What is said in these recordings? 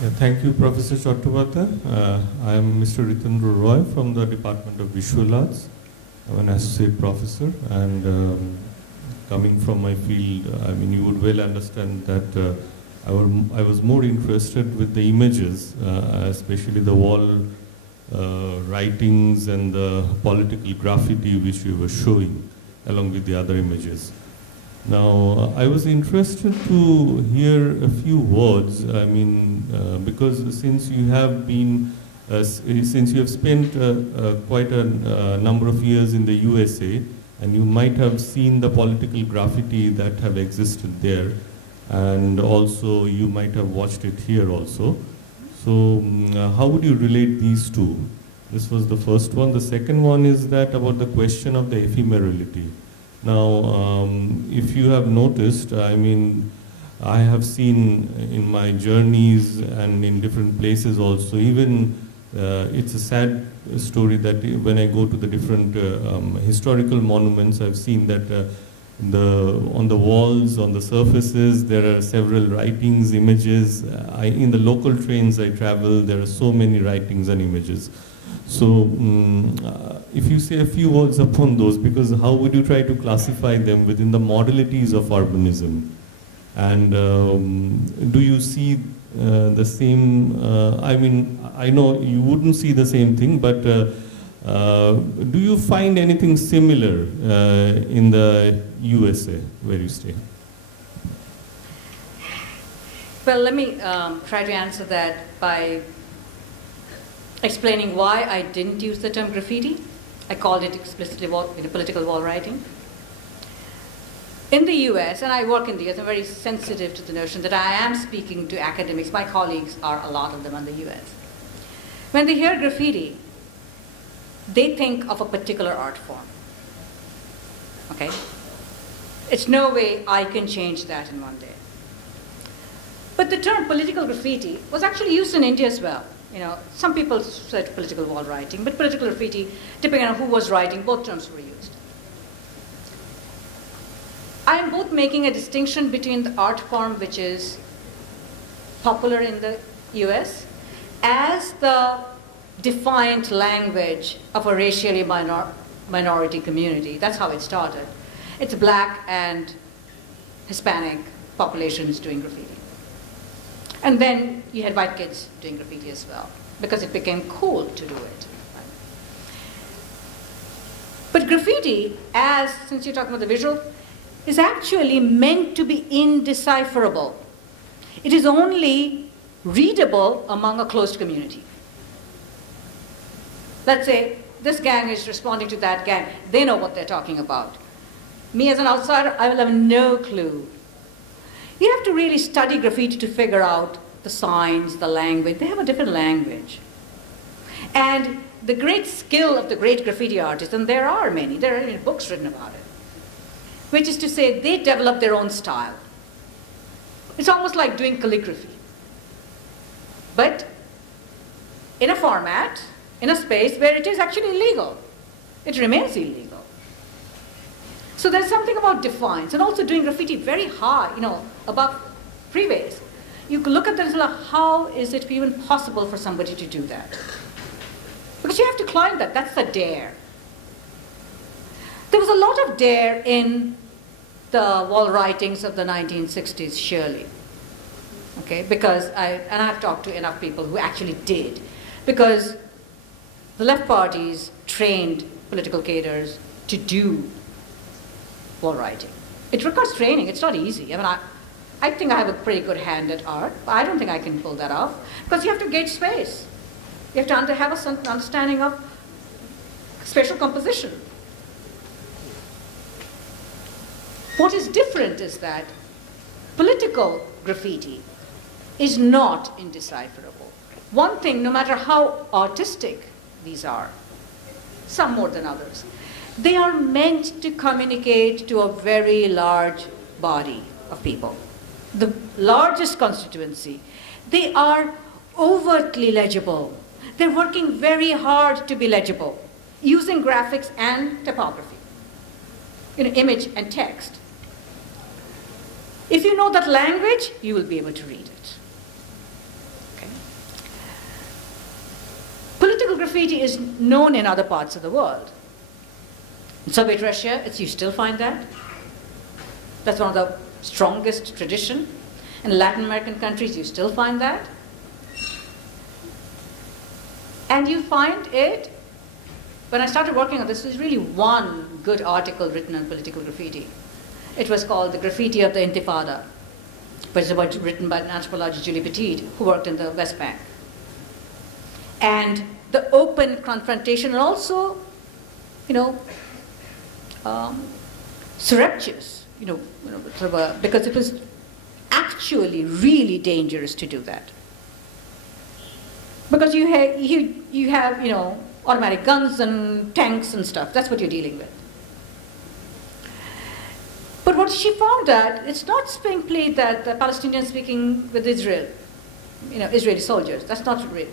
Yeah, thank you, Professor Chattopadhyay. I am Mr. Ritendra Roy from the Department of Visual Arts. I'm an associate professor, and coming from my field, I mean, you would well understand that I was more interested with the images, especially the wall writings and the political graffiti which you were showing, along with the other images. Now, I was interested to hear a few words, I mean, because since you have been, since you have spent quite a number of years in the USA, and you might have seen the political graffiti that have existed there, and also you might have watched it here also. So, how would you relate these two? This was the first one. The second one is that about the question of the ephemerality. Now, if you have noticed, I mean, I have seen in my journeys and in different places also, even it's a sad story that when I go to the different historical monuments, I've seen that on the walls, on the surfaces, there are several writings, images. In the local trains I travel, there are so many writings and images. So, if you say a few words upon those, because how would you try to classify them within the modalities of urbanism? And do you see the same, I mean, I know you wouldn't see the same thing, but do you find anything similar in the USA where you stay? Well, let me try to answer that by explaining why I didn't use the term graffiti. I called it explicitly political wall writing. In the US, and I work in the US, I'm very sensitive to the notion that I am speaking to academics. My colleagues are, a lot of them, in the US. When they hear graffiti, they think of a particular art form. Okay? It's no way I can change that in one day. But the term political graffiti was actually used in India as well. You know, some people said political wall writing, but political graffiti, depending on who was writing, both terms were used. I am both making a distinction between the art form which is popular in the US as the defiant language of a racially minority community. That's how it started. It's Black and Hispanic populations doing graffiti. And then you had white kids doing graffiti as well, because it became cool to do it. But graffiti, since you're talking about the visual, is actually meant to be indecipherable. It is only readable among a closed community. Let's say this gang is responding to that gang. They know what they're talking about. Me as an outsider, I will have no clue. You have to really study graffiti to figure out the signs, the language. They have a different language. And the great skill of the great graffiti artists, and there are many, there are books written about it, which is to say they develop their own style. It's almost like doing calligraphy. But in a format, in a space where it is actually illegal. It remains illegal. So there's something about defiance, and also doing graffiti very high, you know, above freeways. You can look at that and say, how is it even possible for somebody to do that? Because you have to climb that. That's the dare. There was a lot of dare in the wall writings of the 1960s, surely. Okay, because I've talked to enough people who actually did. Because the left parties trained political cadres to do wall writing. It requires training. It's not easy. I mean, I think I have a pretty good hand at art, but I don't think I can pull that off, because you have to gauge space. You have to have an understanding of spatial composition. What is different is that political graffiti is not indecipherable. One thing, no matter how artistic these are, some more than others, they are meant to communicate to a very large body of people. The largest constituency. They are overtly legible. They're working very hard to be legible, using graphics and typography, image and text. If you know that language, you will be able to read it. Okay? graffiti is known in other parts of the world. In Soviet Russia, you still find that. That's one of the strongest tradition. In Latin American countries, you still find that. And you find it, when I started working on this, there's really one good article written on political graffiti. It was called The Graffiti of the Intifada, which was written by an anthropologist, Julie Petit, who worked in the West Bank. And the open confrontation, and also, surreptitious, because it was actually really dangerous to do that. Because you have automatic guns and tanks and stuff. That's what you're dealing with. But what she found that it's not being played that the Palestinians speaking with Israel, Israeli soldiers. That's not real.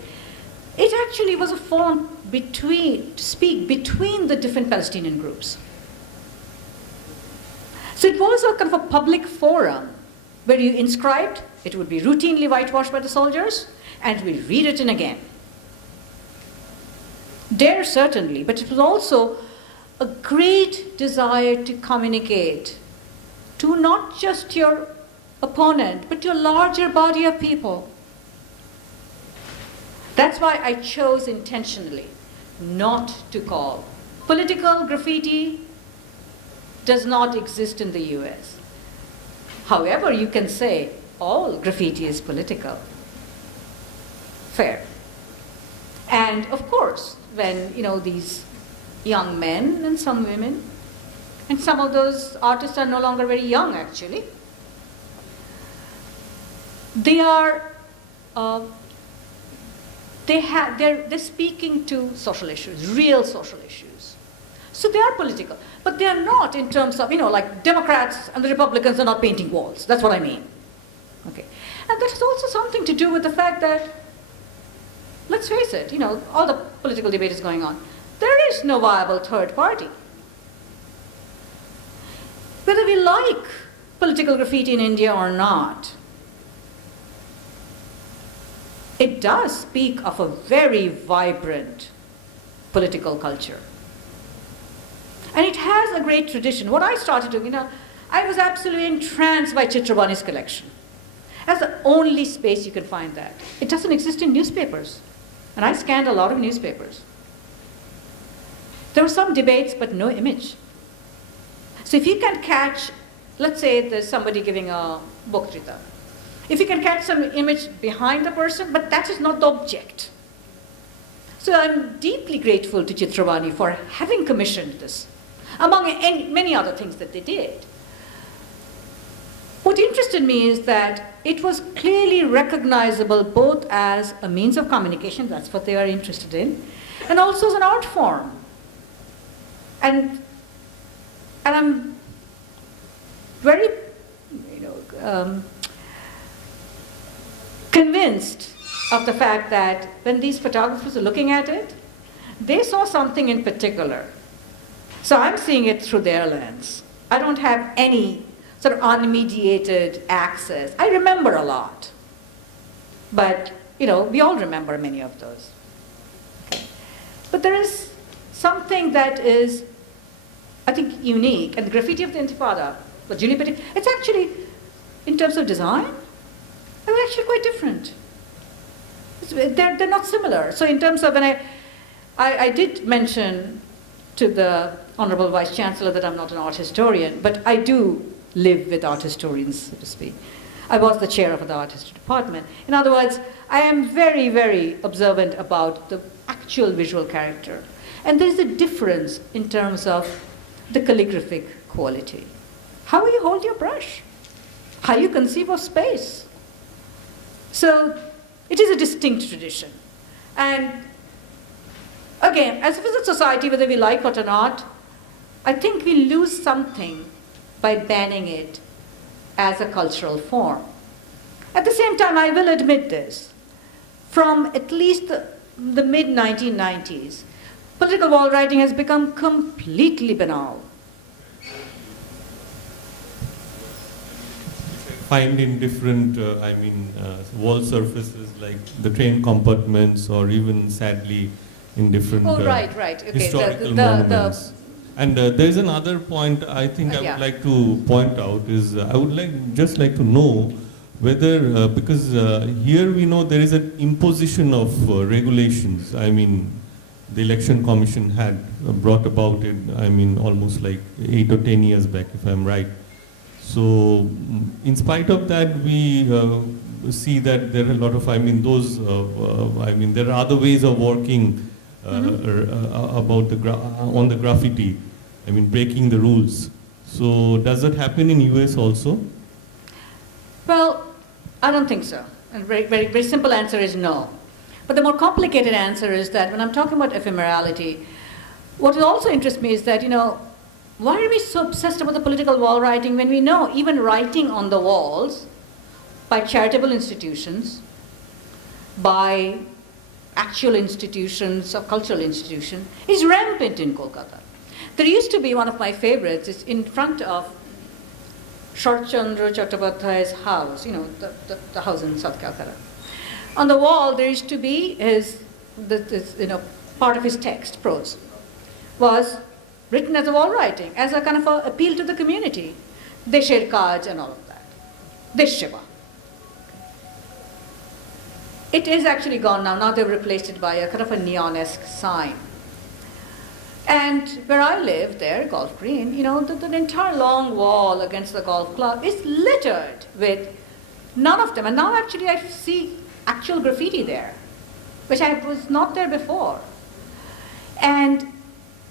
It actually was a form to speak between the different Palestinian groups. So it was a kind of a public forum where you inscribed, it would be routinely whitewashed by the soldiers, and we'll read it in again. There certainly, but it was also a great desire to communicate to not just your opponent, but your larger body of people. That's why I chose intentionally not to call. Political graffiti does not exist in the US. However, you can say all graffiti is political. Fair. And of course, when these young men and some women, and some of those artists are no longer very young actually, they're speaking to social issues, real social issues. So they are political, but they are not in terms of, like Democrats and the Republicans are not painting walls. That's what I mean. Okay. And that has also something to do with the fact that, let's face it, all the political debate is going on. There is no viable third party. Whether we like political graffiti in India or not, it does speak of a very vibrant political culture. And it has a great tradition. What I started doing, I was absolutely entranced by Chitrabani's collection. That's the only space you can find that. It doesn't exist in newspapers. And I scanned a lot of newspapers. There were some debates, but no image. So if you can catch, let's say there's somebody giving a boktrita. If you can catch some image behind the person, but that is not the object. So I'm deeply grateful to Chitrabani for having commissioned this, among many other things that they did. What interested me is that it was clearly recognizable both as a means of communication, that's what they are interested in, and also as an art form. And I'm very, convinced of the fact that when these photographers are looking at it, they saw something in particular. So I'm seeing it through their lens. I don't have any sort of unmediated access. I remember a lot. But, we all remember many of those. Okay. But there is something that is, I think, unique. And the graffiti of the Intifada, with Julie Petit, it's actually, in terms of design, they're actually quite different. They're not similar. So in terms of, when I did mention to the Honorable Vice Chancellor that I'm not an art historian, but I do live with art historians, so to speak. I was the chair of the art history department. In other words, I am very, very observant about the actual visual character. And there's a difference in terms of the calligraphic quality. How you hold your brush, how you conceive of space. So it is a distinct tradition. And again, as a society, whether we like it or not, I think we lose something by banning it as a cultural form. At the same time, I will admit this, from at least the mid-1990s, political wall writing has become completely banal. Find in different, wall surfaces like the train compartments, or even sadly in different right. Okay. historical monuments. And there's another point I think I would like to point out is I would just like to know whether, because here we know there is an imposition of regulations. I mean, the Election Commission had brought about it, I mean, almost like 8 or 10 years back, if I'm right. So, in spite of that, we see that there are a lot of, I mean, there are other ways of working about on the graffiti. I mean, breaking the rules. So, does that happen in US also? Well, I don't think so. And very simple answer is no. But the more complicated answer is that when I'm talking about ephemerality, what also interests me is that, why are we so obsessed about the political wall writing when we know even writing on the walls by charitable institutions, by actual institutions or cultural institutions is rampant in Kolkata. There used to be one of my favorites, it's in front of Prof.Swati Chattopadhyay's house, the house in South Calcutta. On the wall, there used to be part of his text, prose, was written as a wall writing, as a kind of a appeal to the community. Desher Kaj and all of that. Desh Seva. It is actually gone now. Now they've replaced it by a kind of a neon-esque sign. And where I live there, Golf Green, the entire long wall against the golf club is littered with none of them. And now actually I see actual graffiti there, which I was not there before. And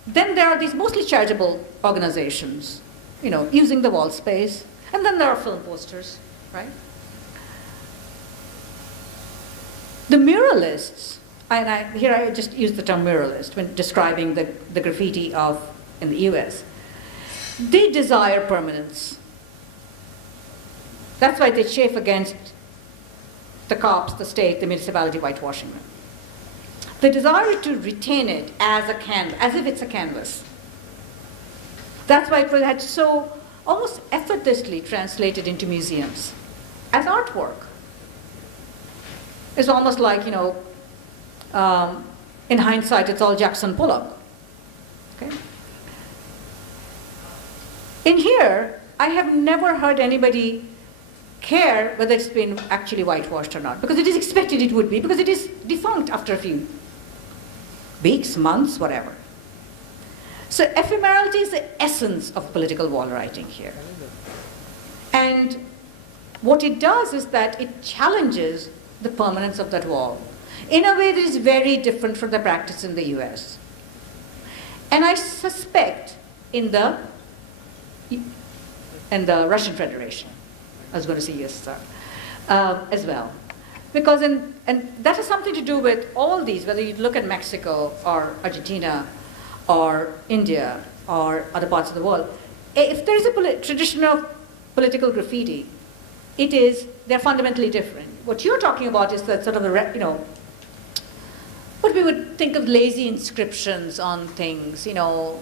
then there are these mostly charitable organizations, using the wall space. And then there are film posters, right? The muralists, and here I just use the term muralist when describing the graffiti in the US, they desire permanence. That's why they chafe against the cops, the state, the municipality whitewashing them. They desire to retain it as a canvas, as if it's a canvas. That's why it had so almost effortlessly translated into museums as artwork. It's almost like, in hindsight, it's all Jackson Pollock. Okay? In here, I have never heard anybody care whether it's been actually whitewashed or not, because it is expected it would be, because it is defunct after a few weeks, months, whatever. So ephemerality is the essence of political wall writing here. And what it does is that it challenges the permanence of that wall in a way that is very different from the practice in the US. And I suspect in the Russian Federation, I was going to say USSR, as well. Because, and that has something to do with all these, whether you look at Mexico or Argentina or India or other parts of the world, if there is a tradition of political graffiti, they're fundamentally different. What you're talking about is that sort of what we would think of lazy inscriptions on things,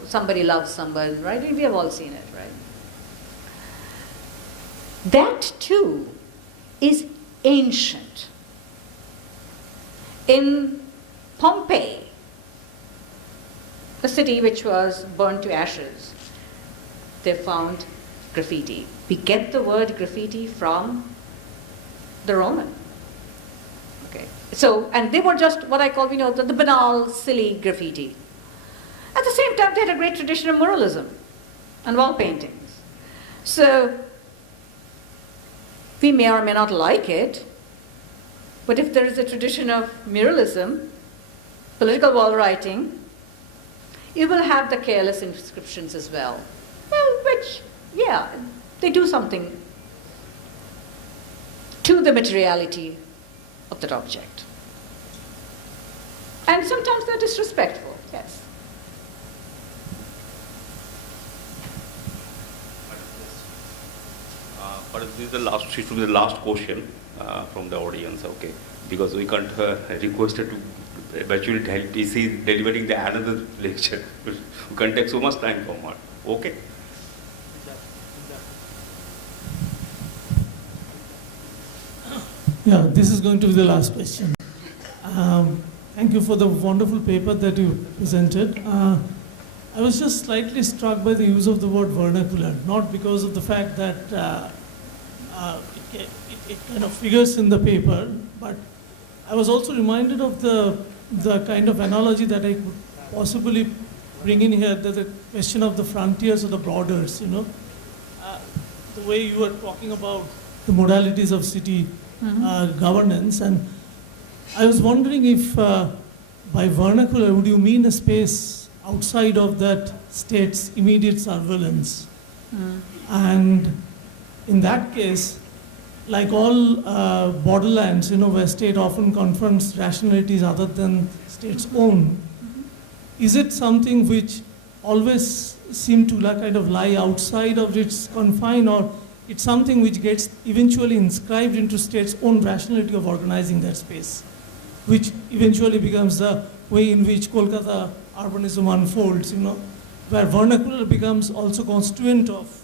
somebody loves somebody, right? We have all seen it, right? That too is ancient. In Pompeii, the city which was burned to ashes, they found graffiti. We get the word graffiti from the Roman. Okay. So, and they were just what I call, the banal, silly graffiti. At the same time, they had a great tradition of muralism and wall paintings. So, we may or may not like it, but if there is a tradition of muralism, political wall writing, you will have the careless inscriptions as well. Well, which, yeah, they do something to the materiality of that object. And sometimes they're disrespectful, yes. But this is the last, it will be the last question from the audience, okay? Because we can't request it to virtually delivering the another lecture. We can't take so much time from her. Okay? Yeah, this is going to be the last question. Thank you. thank you for the wonderful paper that you presented. I was just slightly struck by the use of the word vernacular, not because of the fact that it kind of figures in the paper, but I was also reminded of the kind of analogy that I could possibly bring in here, that the question of the frontiers or the borders, you know. The way you were talking about the modalities of city governance, and I was wondering if by vernacular would you mean a space outside of that state's immediate surveillance? And in that case, like all borderlands, you know, where state often confronts rationalities other than state's own, is it something which always seem to kind of lie outside of its confine, or it's something which gets eventually inscribed into state's own rationality of organizing that space, which eventually becomes the way in which Kolkata urbanism unfolds, you know, where vernacular becomes also constituent of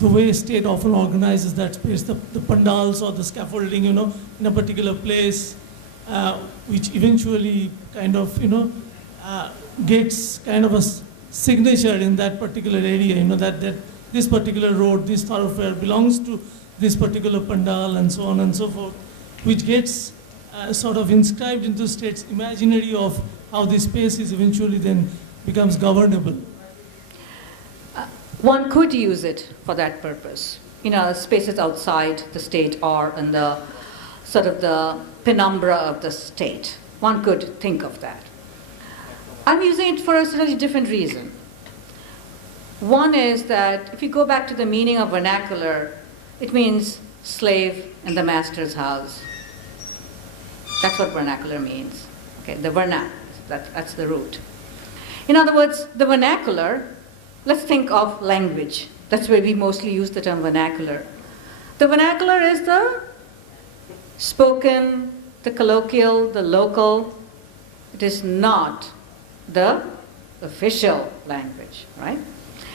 the way state often organizes that space, the pandals or the scaffolding, you know, in a particular place, which eventually kind of, you know, gets kind of a signature in that particular area, you know, that this particular road, this thoroughfare belongs to this particular pandal and so on and so forth, which gets sort of inscribed into the state's imaginary of how this space is eventually then becomes governable. One could use it for that purpose. You know, spaces outside the state or in the sort of the penumbra of the state. One could think of that. I'm using it for a slightly different reason. One is that if you go back to the meaning of vernacular, it means slave in the master's house. That's what vernacular means. Okay, the vernac, that's the root. In other words, the vernacular, let's think of language. That's where we mostly use the term vernacular. The vernacular is the spoken, the colloquial, the local. It is not the official language, right?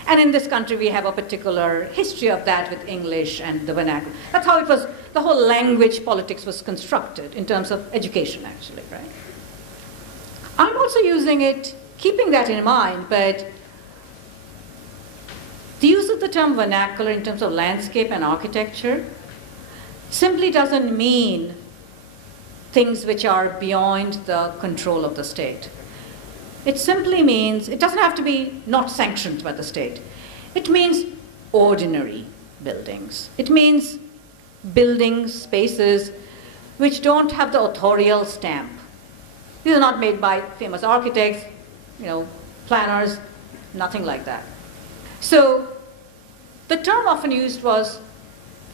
And in this country, we have a particular history of that with English and the vernacular. That's how it was, the whole language politics was constructed in terms of education, actually, right? I'm also using it, keeping that in mind, but the use of the term vernacular in terms of landscape and architecture simply doesn't mean things which are beyond the control of the state. It simply means, it doesn't have to be not sanctioned by the state. It means ordinary buildings. It means buildings, spaces, which don't have the authorial stamp. These are not made by famous architects, you know, planners, nothing like that. So the term often used was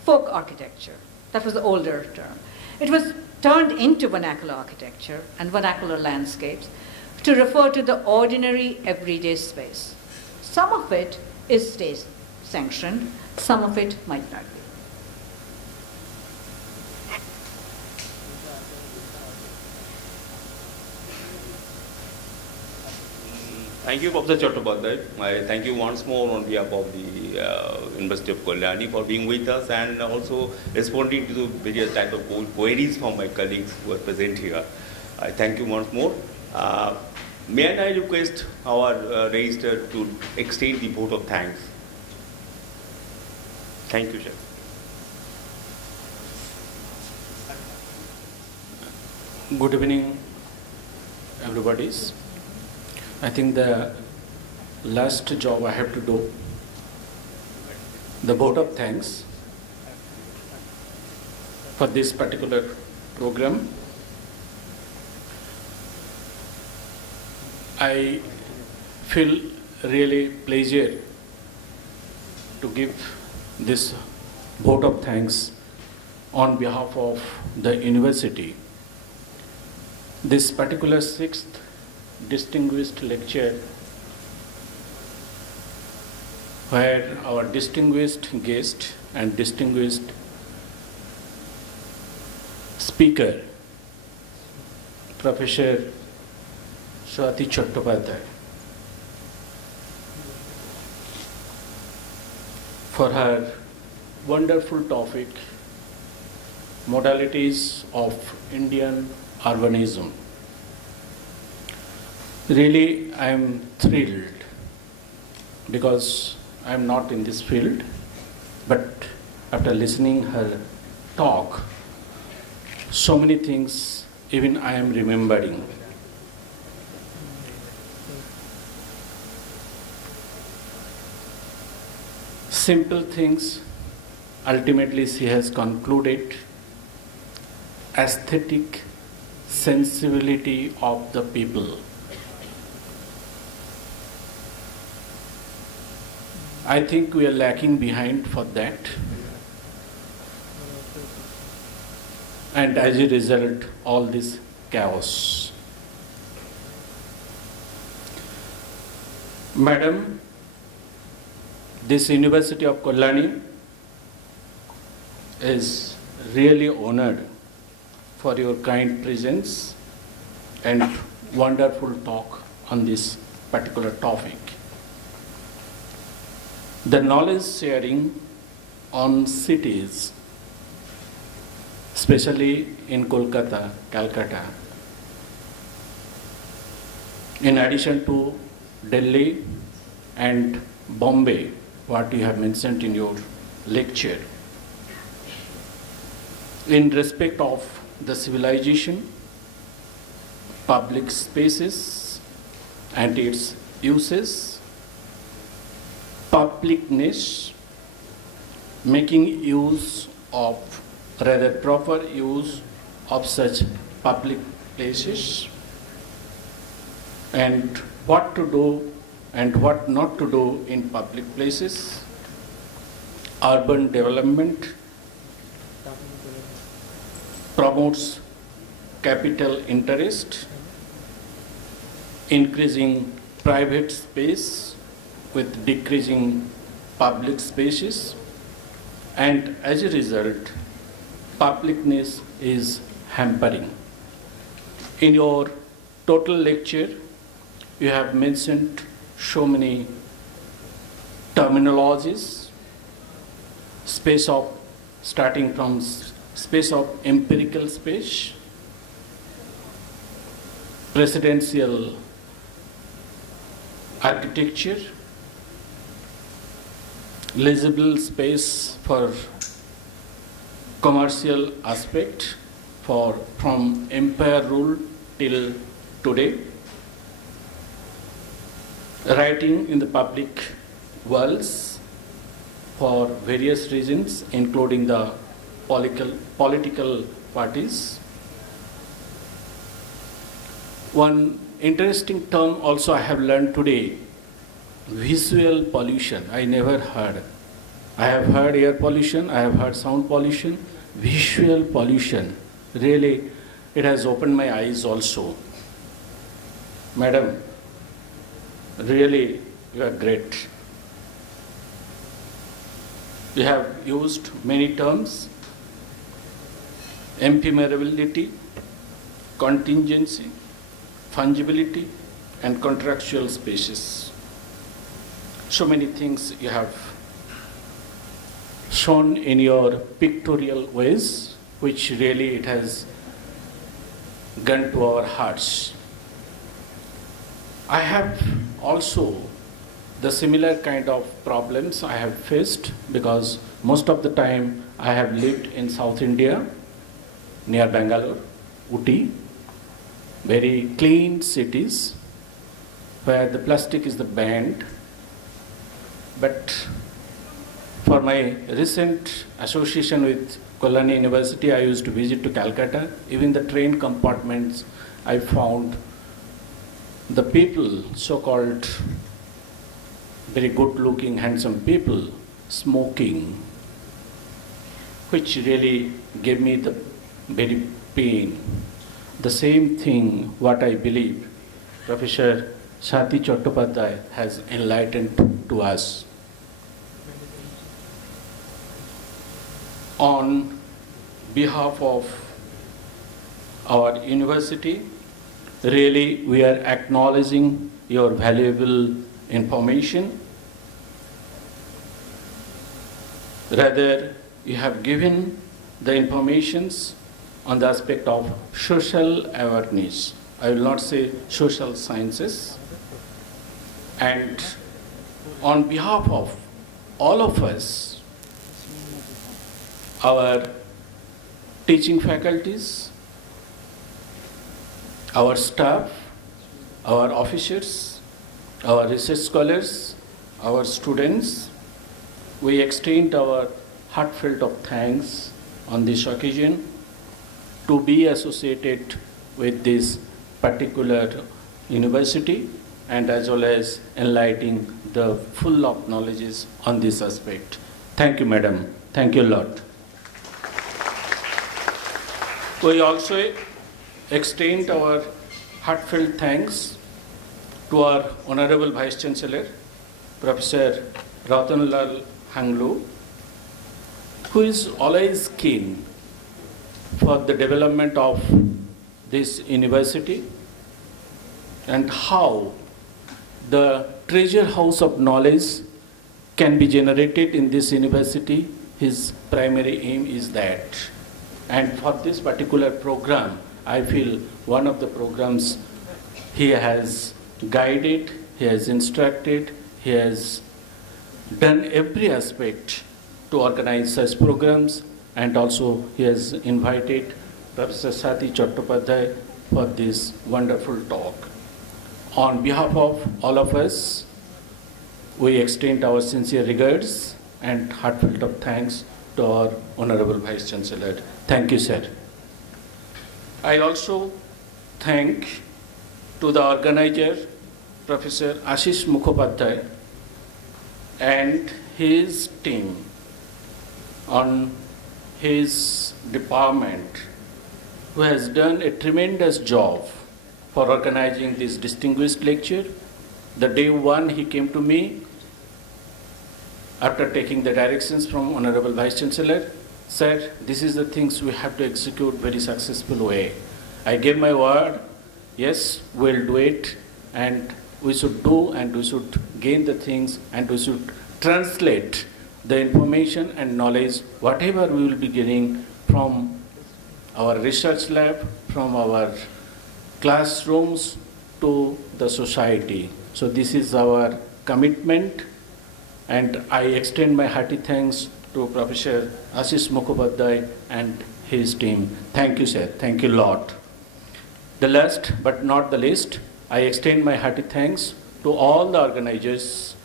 folk architecture. That was the older term. It was turned into vernacular architecture and vernacular landscapes to refer to the ordinary everyday space. Some of it is state sanctioned, some of it might not be. Thank you, Professor Chattopadhyay. I thank you once more on behalf of the University of Kalyani for being with us and also responding to the various types of queries from my colleagues who are present here. I thank you once more. May I request our registrar to extend the vote of thanks? Thank you, sir. Good evening, everybody. I think the last job I have to do, the vote of thanks for this particular program. I feel really pleasure to give this vote of thanks on behalf of the university. This particular sixth distinguished lecture, where our distinguished guest and distinguished speaker, Professor Swati Chattopadhyay, for her wonderful topic, modalities of Indian urbanism. Really, I am thrilled because I am not in this field, but after listening her talk, so many things even I am remembering. Simple things, ultimately she has concluded aesthetic sensibility of the people. I think we are lacking behind for that. And as a result, all this chaos. Madam, this University of Kalyani is really honored for your kind presence and wonderful talk on this particular topic. The knowledge sharing on cities, especially in Kolkata, Calcutta, in addition to Delhi and Bombay, what you have mentioned in your lecture, in respect of the civilization, public spaces and its uses, publicness, making use of, rather proper use of such public places, and what to do and what not to do in public places, urban development, promotes capital interest, increasing private space with decreasing public spaces, and as a result, publicness is hampering. In your total lecture, you have mentioned so many terminologies, space of, starting from space of empirical space, presidential architecture, legible space for commercial aspect, from empire rule till today, writing in the public worlds for various reasons, including the political parties. One interesting term also I have learned today, visual pollution. I never heard. I have heard air pollution, I have heard sound pollution, visual pollution. Really, it has opened my eyes also. Madam, really, you are great. You have used many terms: ephemerability, contingency, fungibility, and contractual spaces. So many things you have shown in your pictorial ways, which really it has gone to our hearts. I have also the similar kind of problems I have faced, because most of the time I have lived in South India, near Bangalore, Uti, very clean cities where the plastic is the banned. But for my recent association with Kalyani University, I used to visit to Calcutta. Even the train compartments, I found the people, so-called very good-looking, handsome people, smoking, which really gave me the very pain. The same thing, what I believe, Professor Swati Chattopadhyay has enlightened to us. On behalf of our university, really we are acknowledging your valuable information. Rather, you have given the informations on the aspect of social awareness. I will not say social sciences. And on behalf of all of us, our teaching faculties, our staff, our officers, our research scholars, our students, we extend our heartfelt of thanks on this occasion to be associated with this particular university and as well as enlightening the full of knowledges on this aspect. Thank you, madam. Thank you a lot. We also extend our heartfelt thanks to our Honorable Vice Chancellor, Professor Ratanlal Hanglu, who is always keen for the development of this university and how the treasure house of knowledge can be generated in this university. His primary aim is that. And for this particular program, I feel one of the programs he has guided, he has instructed, he has done every aspect to organize such programs, and also he has invited Prof.Swati Chattopadhyay for this wonderful talk. On behalf of all of us, we extend our sincere regards and heartfelt of thanks to our Honorable Vice Chancellor. Thank you, sir. I also thank to the organizer, Professor Ashish Mukhopadhyay, and his team on his department, who has done a tremendous job for organizing this distinguished lecture. The day one he came to me after taking the directions from Honorable Vice Chancellor, said, this is the things we have to execute very successful way. I gave my word, yes, we'll do it, and we should do, and we should gain the things, and we should translate the information and knowledge, whatever we will be getting from our research lab, from our classrooms to the society. So this is our commitment, and I extend my hearty thanks to Professor Ashish Mukhopadhyay and his team. Thank you, sir. Thank you a lot. The last but not the least, I extend my hearty thanks to all the organizers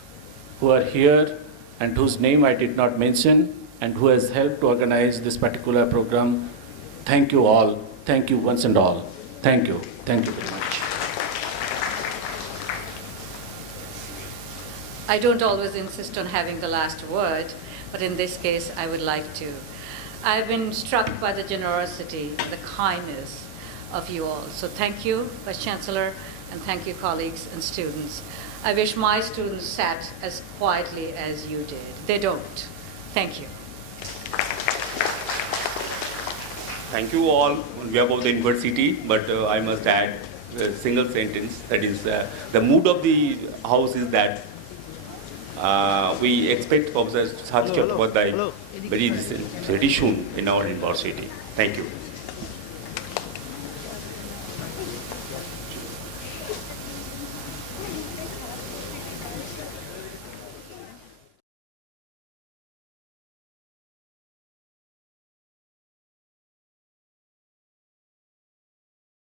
who are here and whose name I did not mention and who has helped to organize this particular program. Thank you all. Thank you once and all. Thank you. Thank you very much. I don't always insist on having the last word, but in this case, I would like to. I've been struck by the generosity, the kindness of you all. So thank you, Vice Chancellor, and thank you, colleagues and students. I wish my students sat as quietly as you did. They don't. Thank you. Thank you all on behalf of the university, but I must add a single sentence, that is, the mood of the house is that we expect Professor Swati Chattopadhyay very soon in our university. Thank you.